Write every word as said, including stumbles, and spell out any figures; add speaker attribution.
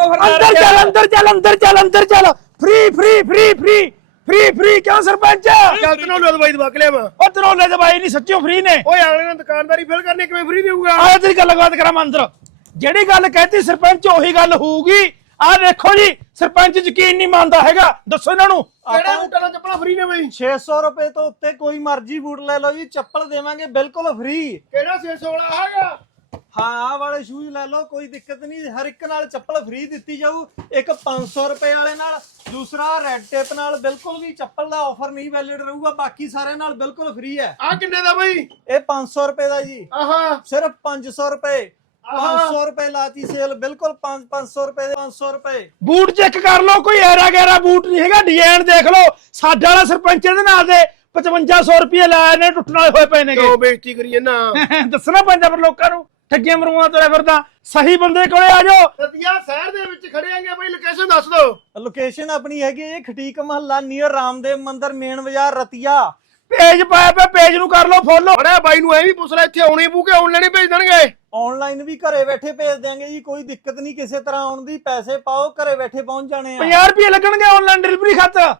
Speaker 1: Offer
Speaker 2: ਅੰਦਰ ਚੱਲ ਅੰਦਰ ਚੱਲ ਅੰਦਰ ਚੱਲ ਅੰਦਰ ਚੱਲ free free free free free free ਕਿਉਂ ਸਰਪੰਚ
Speaker 3: ਚੱਲ ਤਨੋਂ ਲੈ ਦਵਾਈ ਦਵਾ ਕੇ ਲਿਆਵਾਂ।
Speaker 2: ਉਹ ਤਰੋਲੇ ਦਵਾਈ ਨਹੀਂ ਸੱਚਿਓ ਫ੍ਰੀ ਨੇ।
Speaker 3: ਓਏ ਅਗਲੇ ਨੇ ਦੁਕਾਨਦਾਰੀ ਫਿਰ ਕਰਨੀ ਕਿਵੇਂ ਫ੍ਰੀ ਦੇਊਗਾ?
Speaker 2: ਆਹ ਤੇਰੀ ਗੱਲਬਾਤ ਕਰਾਂ ਮੈਂ ਅੰਦਰ ਜਿਹੜੀ ਗੱਲ ਕਹਿਤੀ ਸਰਪੰਚ ਉਹੀ ਗੱਲ ਹੋਊਗੀ। ਆਹ ਦੇਖੋ ਜੀ ਸਰਪੰਚ ਯਕੀਨ ਨਹੀਂ ਮੰਨਦਾ ਹੈਗਾ ਦੱਸੋ ਇਹਨਾਂ ਨੂੰ
Speaker 3: ਕਿਹੜਾ ਬੂਟਾਂ ਨਾਲ ਚੱਪਲਾਂ ਫ੍ਰੀ ਨੇ ਬਈ?
Speaker 1: ਛੇ ਸੌ ਰੁਪਏ ਤੋਂ ਉੱਤੇ ਕੋਈ ਮਰਜ਼ੀ ਬੂਟ ਲੈ ਲਓ ਜੀ, ਚੱਪਲ ਦੇਵਾਂਗੇ ਬਿਲਕੁਲ ਫ੍ਰੀ।
Speaker 3: ਕਿਹੜਾ ਛੇ ਸੌ ਵਾਲਾ ਹੈਗਾ?
Speaker 1: ਹਾਂ ਆਹ ਵਾਲੇ ਸ਼ੂਜ਼ ਲੈ ਲਓ, ਕੋਈ ਦਿੱਕਤ ਨਹੀਂ, ਹਰ ਇੱਕ ਨਾਲ ਚੱਪਲ ਫ੍ਰੀ ਦਿੱਤੀ ਜਾਊ। ਇੱਕ ਪੰਜ ਸੌ ਰੁਪਏ ਵਾਲੇ ਨਾਲ, ਦੂਸਰਾ ਰੈਡ ਟੇਪ ਨਾਲ ਬਿਲਕੁਲ ਵੀ ਚੱਪਲ ਦਾ ਆਫਰ ਨਹੀਂ ਵੈਲਿਡ ਰਹੂਗਾ, ਬਾਕੀ ਸਾਰਿਆਂ ਨਾਲ ਬਿਲਕੁਲ ਫ੍ਰੀ ਹੈ।
Speaker 3: ਆ ਕਿੰਨੇ ਦਾ ਬਈ?
Speaker 1: ਇਹ ਪੰਜ ਸੌ ਰੁਪਏ ਦਾ ਜੀ,
Speaker 3: ਆਹਾ
Speaker 1: ਸਿਰਫ ਪੰਜ ਸੌ ਰੁਪਏ। ਪੰਜ ਸੌ ਰੁਪਏ ਲਾਤੀ ਸੇਲ, ਬਿਲਕੁਲ ਪੰਜ ਪੰਜ ਸੌ ਰੁਪਏ ਦੇ ਪੰਜ ਸੌ ਰੁਪਏ।
Speaker 2: ਬੂਟ ਚੈੱਕ ਕਰ ਲਓ, ਕੋਈ ਐਰਾ ਗੈਰਾ ਬੂਟ ਨਹੀਂ ਹੈਗਾ, ਡਿਜ਼ਾਈਨ ਦੇਖ ਲਓ। ਸਾਡਾ ਵਾਲਾ ਸਰਪੰਚ ਦੇ ਨਾਲ ਦੇ ਪਚਵੰਜਾ ਸੌ ਰੁਪਏ ਲਾਏ ਨੇ, ਟੁੱਟਣ ਵਾਲੇ ਹੋਏ ਪਏ ਨੇਗੇ।
Speaker 3: ਕਿਉਂ ਬੇਇੱਜ਼ਤੀ ਕਰੀਏ ਨਾ?
Speaker 2: ਦੱਸਣਾ ਪੈਂਦਾ ਪਰ ਲੋਕਾਂ ਨੂੰ, ਠੱਗੀਆਂ ਮਰੂਆਂ ਤੁਰਿਆ ਫਿਰਦਾ। ਸਹੀ ਬੰਦੇ ਕੋਲੇ ਆ ਜਾਓ।
Speaker 3: ਰਤੀਆ ਸ਼ਹਿਰ ਦੇ ਵਿੱਚ ਖੜੇ ਆਂਗੇ ਬਈ, ਲੋਕੇਸ਼ਨ ਦੱਸ ਦਿਓ।
Speaker 1: ਲੋਕੇਸ਼ਨ ਆਪਣੀ ਹੈਗੀ ਹੈ ਖਟੀਕ ਮਹੱਲਾ ਨੀਅਰ ਰਾਮਦੇਵ ਮੰਦਿਰ, ਮੇਨ ਬਾਜ਼ਾਰ, ਰਤੀਆ।
Speaker 2: ਪੇਜ ਪਾਇਆ ਪਿਆ, ਪੇਜ ਨੂੰ ਕਰ ਲਓ ਫੋਲੋ।
Speaker 3: ਅਰੇ ਬਾਈ ਨੂੰ ਐ ਵੀ ਪੁੱਛ ਲੈ, ਇੱਥੇ ਆਉਣੀ ਪੂ ਕੇ ਆਨਲਾਈਨ ਹੀ ਭੇਜ ਦੇਣਗੇ?
Speaker 1: ਆਨਲਾਈਨ ਵੀ ਘਰੇ ਬੈਠੇ ਭੇਜ ਦਿਆਂਗੇ ਜੀ, ਕੋਈ ਦਿੱਕਤ ਨਹੀਂ ਕਿਸੇ ਤਰ੍ਹਾਂ ਆਉਣ ਦੀ। ਪੈਸੇ ਪਾਓ, ਘਰੇ ਬੈਠੇ ਪਹੁੰਚ ਜਾਣੇ ਆ।
Speaker 2: ਪੰਜਾਹ ਰੁਪਏ ਲੱਗਣਗੇ ਆਨਲਾਈਨ ਡਿਲੀਵਰੀ ਖਾਤਰ।